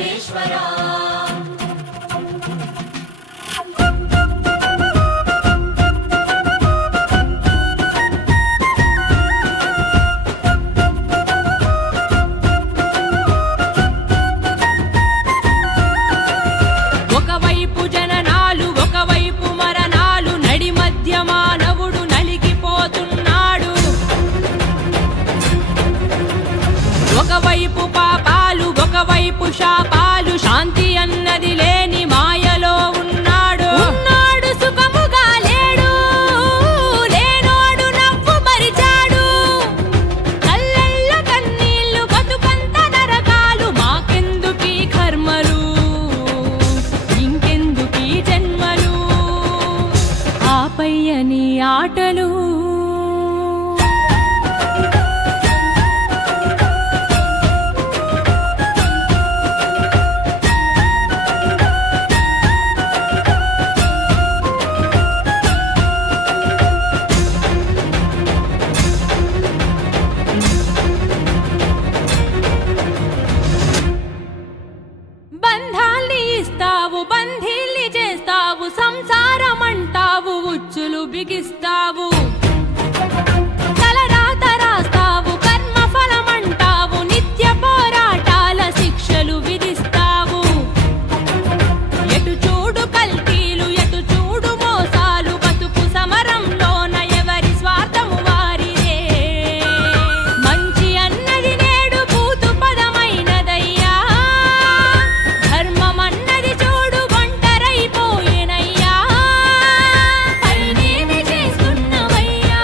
విశ్వేశ్వరా ఒకవైపు పాపాలు ఒకవైపు శాపాలు శాంతి అన్నది లేని మాయలో ఉన్నాడు సుఖముగా లేడు లేనోడు నవ్వు పరిచాడు కళ్ళల్లో కన్నీళ్లు బతుకంత నరకాలు మాకెందుకీ కర్మలు ఇంకెందుకీ జన్మలు ఆపయ్యని ఆటలు బంధాల్ని ఇస్తావు బంధీల్ని చేస్తావు సంసారం అంటావు ఉచ్చులు బిగిస్తావు తలరాత రాస్తావు కర్మ ఫలమంటావు నిత్య పోరాటాల శిక్షలు విధిస్తావు ఎటు చూడు కల్తీలు ఎటు చూడు మోసాలు బతుకు సమరంలోన ఎవరి స్వార్థము వారిదే మంచి అన్నది నేడు పూతు పదమైనదయ్యా ధర్మమన్నది చూడు ఒంటరైపోయేనయ్యా పైనేమి చేస్తున్నవయ్యా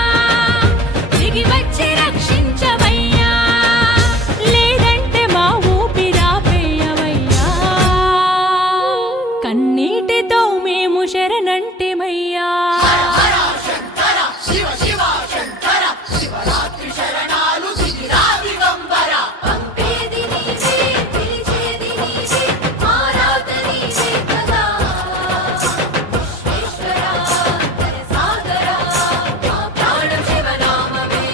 దిగి వచ్చి రక్షించవయ్యా లేదంటే మా ఊపిరాపేయవయ్యా కన్నీటితో మేము శరణంటిమయ్యా శివ శివ శంకర శివరాత్రి శరణాలు శిఖిరా దిగంబర పంపేది నీవే పిలిచేది నీవే ఆరాధ నీవే కదా విశ్వేశ్వరా సాగరా మా ప్రాణం శివనామమే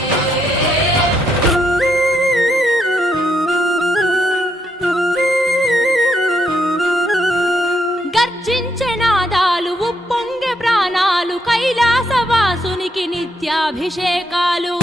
గర్జించే నాదాలు ఉప్పొంగే ప్రాణాలు కైలాసవాసునికి నిత్యాభిషేకాలు